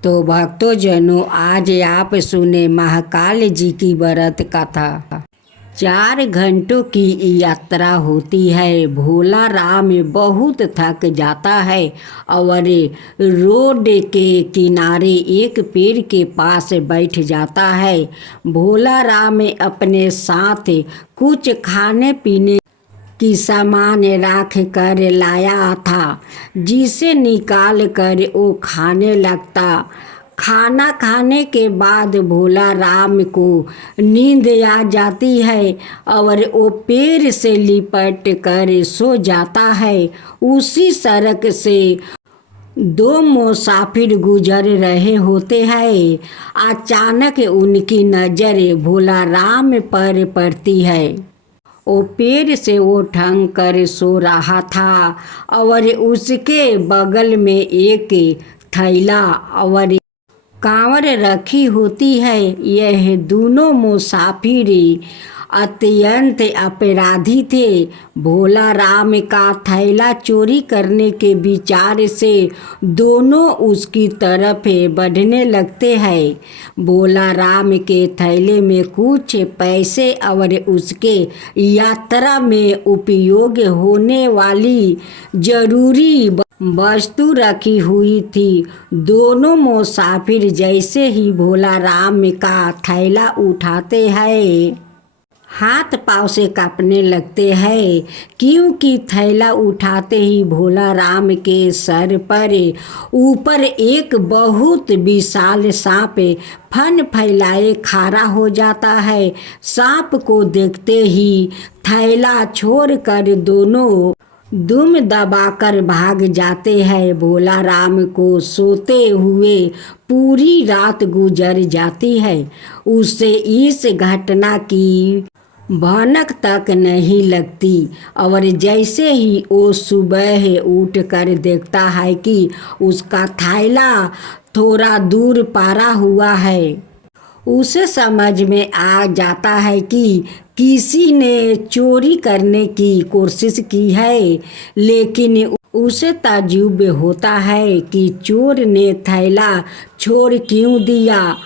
तो भक्तों जनों, आज आप सुने महाकाल जी की व्रत कथा। 4 घंटों की यात्रा होती है। भोला राम बहुत थक जाता है और रोड के किनारे एक पेड़ के पास बैठ जाता है। भोला राम अपने साथ कुछ खाने पीने की सामान रख कर लाया था, जिसे निकाल कर वो खाने लगता। खाना खाने के बाद भोला राम को नींद आ जाती है और वो पेड़ से लिपट कर सो जाता है। उसी सड़क से 2 मुसाफिर गुजर रहे होते हैं। अचानक उनकी नज़र भोला राम पर पड़ती है। वो पेड़ से वो ढंग कर सो रहा था और उसके बगल में एक थैला और कांवर रखी होती है। यह दोनों मुसाफिर अत्यंत अपराधी थे। भोला राम का थैला चोरी करने के विचार से दोनों उसकी तरफ बढ़ने लगते हैं। भोला राम के थैले में कुछ पैसे और उसके यात्रा में उपयोग होने वाली जरूरी वस्तु रखी हुई थी। दोनों मुसाफिर जैसे ही भोला राम का थैला उठाते हैं, हाथ पाँव से कांपने लगते हैं, क्योंकि थैला उठाते ही भोला राम के सर पर ऊपर एक बहुत विशाल सांप फन फैलाए खड़ा हो जाता है। सांप को देखते ही थैला छोड़कर दोनों दुम दबाकर भाग जाते हैं। भोला राम को सोते हुए पूरी रात गुजर जाती है। उसे इस घटना की भनक तक नहीं लगती और जैसे ही वो सुबह उठ कर देखता है कि उसका थैला थोड़ा दूर पड़ा हुआ है, उसे समझ में आ जाता है कि किसी ने चोरी करने की कोशिश की है। लेकिन उसे ताज्जुब होता है कि चोर ने थैला छोड़ क्यों दिया।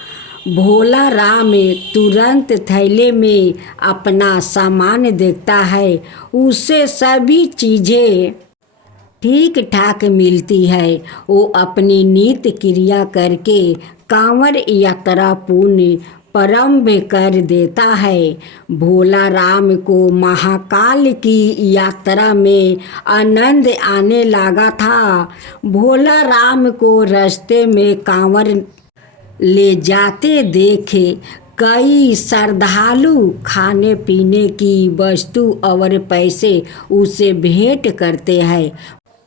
भोला राम तुरंत थैले में अपना सामान देखता है। उसे सभी चीज़ें ठीक ठाक मिलती है। वो अपनी नित्य क्रिया करके कांवर यात्रा पूर्ण प्रारंभ कर देता है। भोला राम को महाकाल की यात्रा में आनंद आने लगा था। भोला राम को रास्ते में कांवर ले जाते देखे कई श्रद्धालु खाने पीने की वस्तु और पैसे उसे भेंट करते हैं।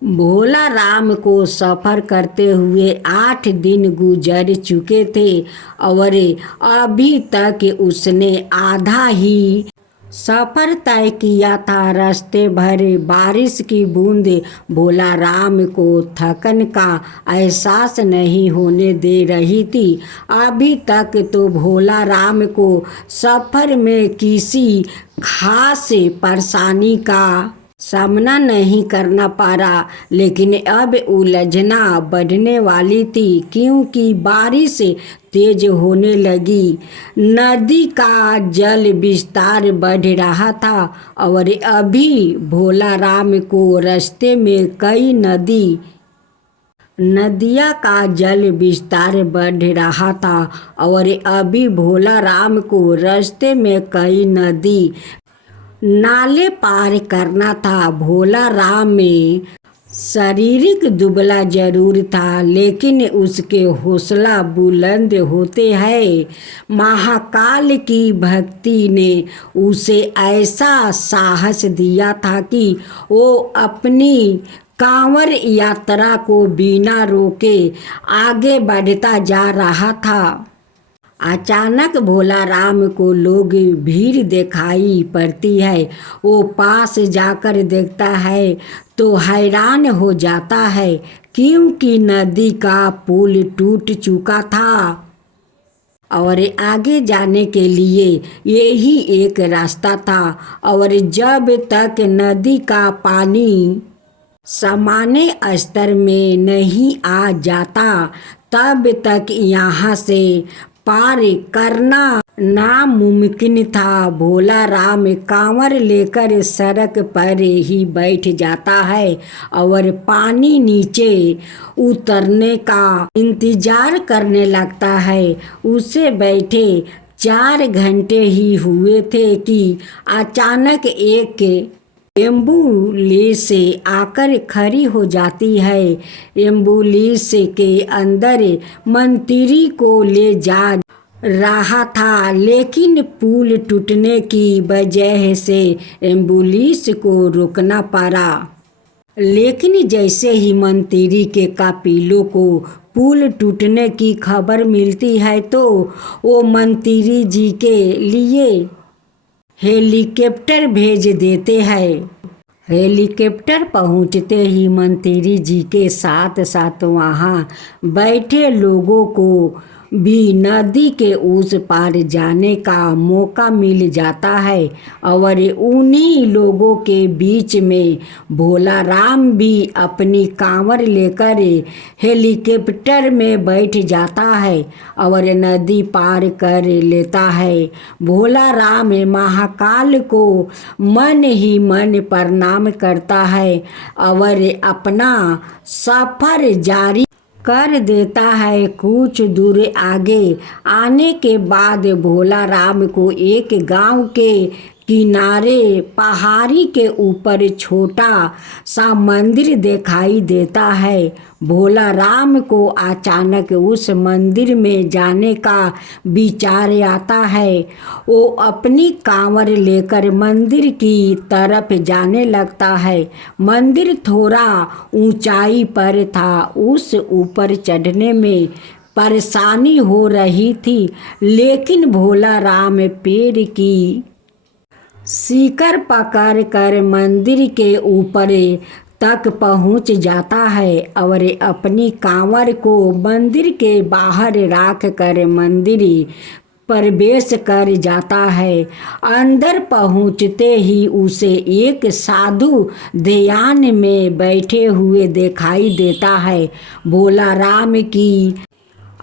भोला राम को सफ़र करते हुए 8 दिन गुजर चुके थे और अभी तक उसने आधा ही सफ़र तय किया था। रास्ते भर बारिश की बूंद भोला राम को थकन का एहसास नहीं होने दे रही थी। अभी तक तो भोला राम को सफ़र में किसी खास परेशानी का सामना नहीं करना पड़ा, लेकिन अब उलझना बढ़ने वाली थी, क्योंकि बारिश तेज होने लगी। नदी का जल विस्तार बढ़ रहा था और अभी भोला राम को रास्ते में कई नदिया का जल विस्तार बढ़ रहा था और अभी भोला राम को रास्ते में कई नदी नाले पार करना था। भोला राम में शारीरिक दुबला जरूर था, लेकिन उसके हौसला बुलंद होते हैं। महाकाल की भक्ति ने उसे ऐसा साहस दिया था कि वो अपनी कांवर यात्रा को बिना रोके आगे बढ़ता जा रहा था। अचानक भोला राम को लोग भीड़ दिखाई पड़ती है। वो पास जाकर देखता है तो हैरान हो जाता है, क्योंकि नदी का पुल टूट चुका था और आगे जाने के लिए यही एक रास्ता था। और जब तक नदी का पानी सामान्य स्तर में नहीं आ जाता, तब तक यहाँ से पार करना नामुमकिन था। भोला राम कांवर लेकर सड़क पर ही बैठ जाता है और पानी नीचे उतरने का इंतजार करने लगता है। उसे बैठे 4 घंटे ही हुए थे कि अचानक एक एम्बुलेंस आकर खड़ी हो जाती है। एम्बुलेंस के अंदर मंत्री को ले जा रहा था, लेकिन पुल टूटने की वजह से एम्बुलेंस को रोकना पड़ा। लेकिन जैसे ही मंत्री के काफिलों को पुल टूटने की खबर मिलती है तो वो मंत्री जी के लिए हेलीकॉप्टर भेज देते हैं। हेलीकॉप्टर पहुंचते ही मंत्री जी के साथ साथ वहां बैठे लोगों को भी नदी के उस पार जाने का मौका मिल जाता है और उन्हीं लोगों के बीच में भोला राम भी अपनी कांवर लेकर हेलीकॉप्टर में बैठ जाता है और नदी पार कर लेता है। भोला राम महाकाल को मन ही मन प्रणाम करता है और अपना सफर जारी कर देता है। कुछ दूर आगे आने के बाद भोला राम को एक गांव के किनारे पहाड़ी के ऊपर छोटा सा मंदिर दिखाई देता है। भोला राम को अचानक उस मंदिर में जाने का विचार आता है। वो अपनी कांवर लेकर मंदिर की तरफ जाने लगता है। मंदिर थोड़ा ऊंचाई पर था, उस ऊपर चढ़ने में परेशानी हो रही थी, लेकिन भोला राम पेड़ की शिकर पकड़ कर मंदिर के ऊपर तक पहुंच जाता है और अपनी कांवर को मंदिर के बाहर रख कर मंदिर प्रवेश कर जाता है। अंदर पहुंचते ही उसे एक साधु ध्यान में बैठे हुए दिखाई देता है। भोला राम की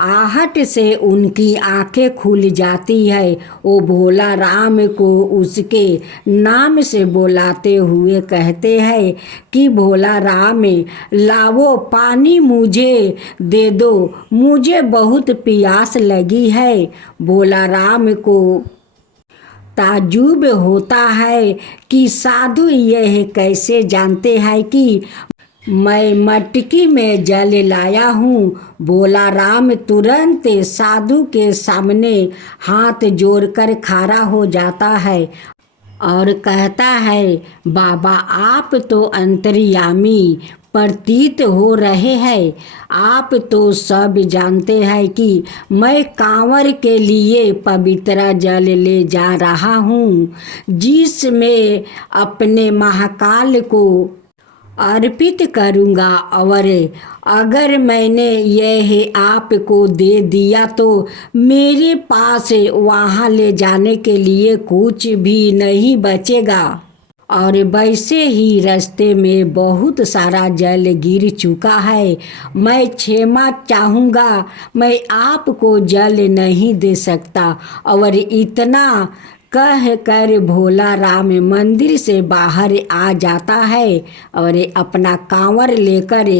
आहट से उनकी आंखें खुल जाती है। वो भोला राम को उसके नाम से बुलाते हुए कहते हैं कि भोला राम, लाओ पानी मुझे दे दो, मुझे बहुत प्यास लगी है। भोला राम को ताज्जुब होता है कि साधु यह कैसे जानते हैं कि मैं मटकी में जल लाया हूँ। भोला राम तुरंत साधु के सामने हाथ जोड़कर खड़ा हो जाता है और कहता है, बाबा आप तो अंतर्यामी प्रतीत हो रहे हैं। आप तो सब जानते हैं कि मैं कांवर के लिए पवित्र जल ले जा रहा हूँ, जिसमें अपने महाकाल को अर्पित करूँगा, और अगर मैंने यह आपको दे दिया तो मेरे पास वहाँ ले जाने के लिए कुछ भी नहीं बचेगा। और वैसे ही रास्ते में बहुत सारा जल गिर चुका है। मैं क्षमा चाहूँगा, मैं आपको जल नहीं दे सकता। और इतना कह कर भोला राम मंदिर से बाहर आ जाता है और अपना कांवर लेकर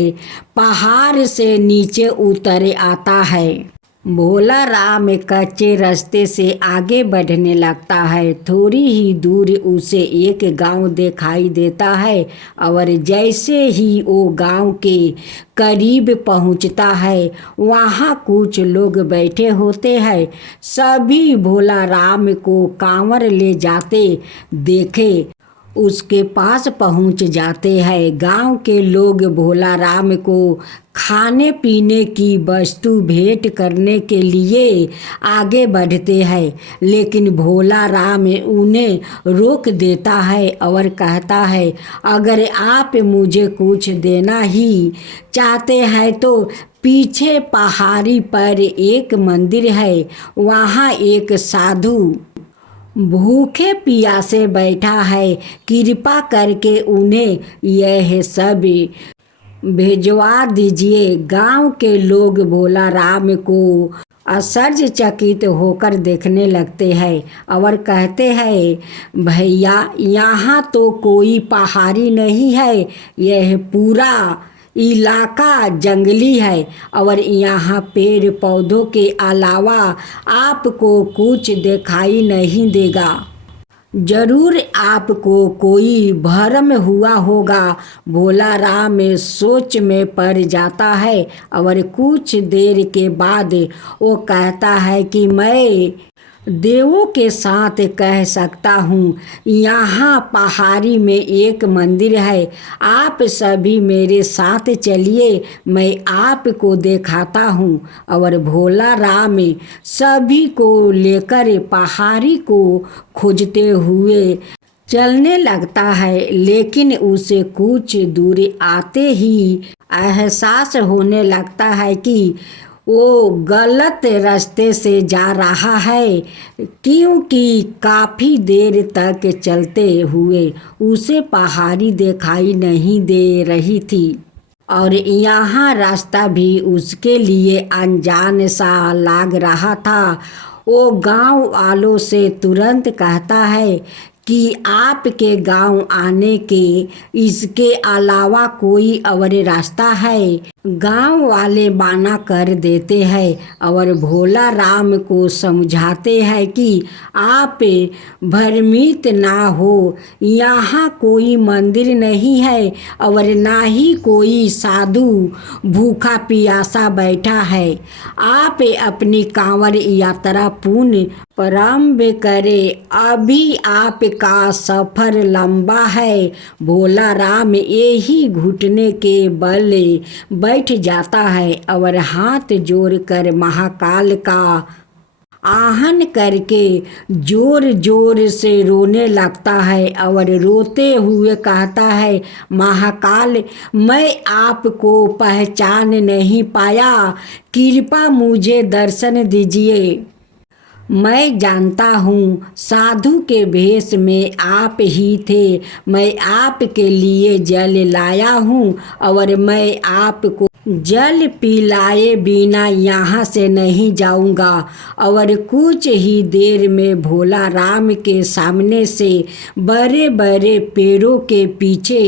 पहाड़ से नीचे उतर आता है। भोला राम कच्चे रास्ते से आगे बढ़ने लगता है। थोड़ी ही दूर उसे एक गांव दिखाई देता है और जैसे ही वो गांव के करीब पहुंचता है, वहां कुछ लोग बैठे होते हैं। सभी भोला राम को कांवर ले जाते देखे उसके पास पहुंच जाते हैं। गांव के लोग भोला राम को खाने पीने की वस्तु भेंट करने के लिए आगे बढ़ते हैं, लेकिन भोला राम उन्हें रोक देता है और कहता है, अगर आप मुझे कुछ देना ही चाहते हैं तो पीछे पहाड़ी पर एक मंदिर है, वहाँ एक साधु भूखे प्यासे बैठा है, कृपा करके उन्हें यह सब भेजवा दीजिए। गांव के लोग भोला राम को आश्चर्यचकित होकर देखने लगते हैं और कहते हैं, भैया यहाँ तो कोई पहाड़ी नहीं है, यह पूरा इलाका जंगली है और यहाँ पेड़ पौधों के अलावा आपको कुछ दिखाई नहीं देगा। जरूर आपको कोई भ्रम हुआ होगा। भोला राम सोच में पड़ जाता है और कुछ देर के बाद वो कहता है कि मैं देवों के साथ कह सकता हूँ, यहाँ पहाड़ी में एक मंदिर है, आप सभी मेरे साथ चलिए, मैं आपको दिखाता हूँ। और भोला राम सभी को लेकर पहाड़ी को खोजते हुए चलने लगता है, लेकिन उसे कुछ दूर आते ही एहसास होने लगता है कि वो गलत रास्ते से जा रहा है, क्योंकि काफ़ी देर तक चलते हुए उसे पहाड़ी दिखाई नहीं दे रही थी और यहाँ रास्ता भी उसके लिए अनजान सा लग रहा था। वो गांव वालों से तुरंत कहता है कि आपके गांव आने के इसके अलावा कोई और रास्ता है। गांव वाले माना कर देते हैं और भोला राम को समझाते हैं कि आप भ्रमित ना हो, यहाँ कोई मंदिर नहीं है और ना ही कोई साधु भूखा प्यासा बैठा है। आप अपनी कांवड़ यात्रा पूर्ण प्रारंभ करें, अभी आपका सफ़र लंबा है। भोला राम यही घुटने के बल बैठ जाता है और हाथ जोड़कर महाकाल का आहन करके जोर जोर से रोने लगता है और रोते हुए कहता है, महाकाल, मैं आपको पहचान नहीं पाया, कृपा मुझे दर्शन दीजिए। मैं जानता हूँ साधु के भेष में आप ही थे, मैं आपके लिए जल लाया हूँ और मैं आपको जल पिलाए बिना यहाँ से नहीं जाऊँगा। और कुछ ही देर में भोला राम के सामने से बड़े बड़े पेड़ों के पीछे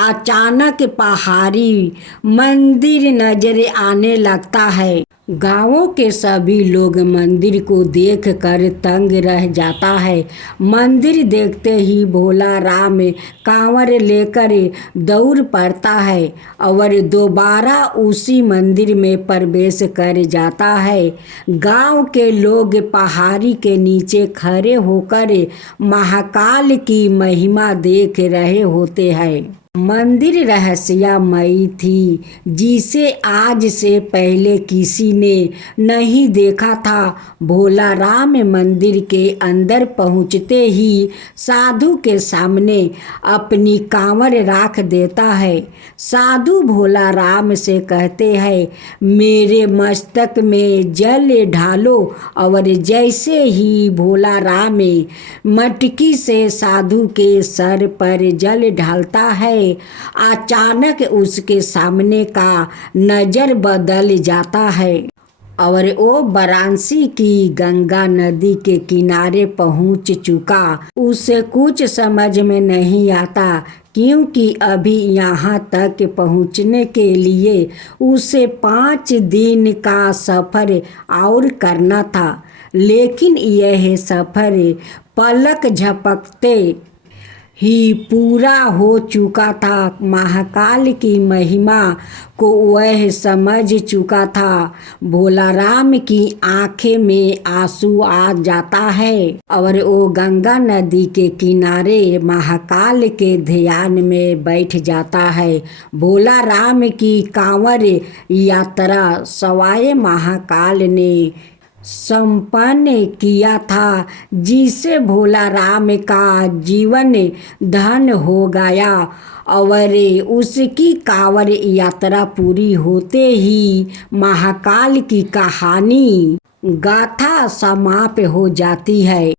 अचानक पहाड़ी मंदिर नजर आने लगता है। गांवों के सभी लोग मंदिर को देखकर तंग रह जाता है। मंदिर देखते ही भोला राम कांवर लेकर दौड़ पड़ता है और दोबारा उसी मंदिर में प्रवेश कर जाता है। गांव के लोग पहाड़ी के नीचे खड़े होकर महाकाल की महिमा देख रहे होते हैं। मंदिर रहस्यमयी थी, जिसे आज से पहले किसी ने नहीं देखा था। भोला राम मंदिर के अंदर पहुंचते ही साधु के सामने अपनी कांवड़ रख देता है। साधु भोला राम से कहते हैं, मेरे मस्तक में जल ढालो। और जैसे ही भोला राम मटकी से साधु के सर पर जल ढालता है, अचानक उसके सामने का नजर बदल जाता है और वो वाराणसी की गंगा नदी के किनारे पहुंच चुका। उसे कुछ समझ में नहीं आता, क्योंकि अभी यहाँ तक पहुँचने के लिए उसे 5 दिन का सफ़र और करना था। लेकिन यह सफ़र पलक झपकते ही पूरा हो चुका था। महाकाल की महिमा को वह समझ चुका था। भोला राम की आंखें में आंसू आ जाता है और वो गंगा नदी के किनारे महाकाल के ध्यान में बैठ जाता है। भोला राम की कांवर यात्रा सवाए महाकाल ने संपन्न किया था, जिससे भोला राम का जीवन धन हो गया। और उसकी कांवड़ यात्रा पूरी होते ही महाकाल की कहानी गाथा समाप्त हो जाती है।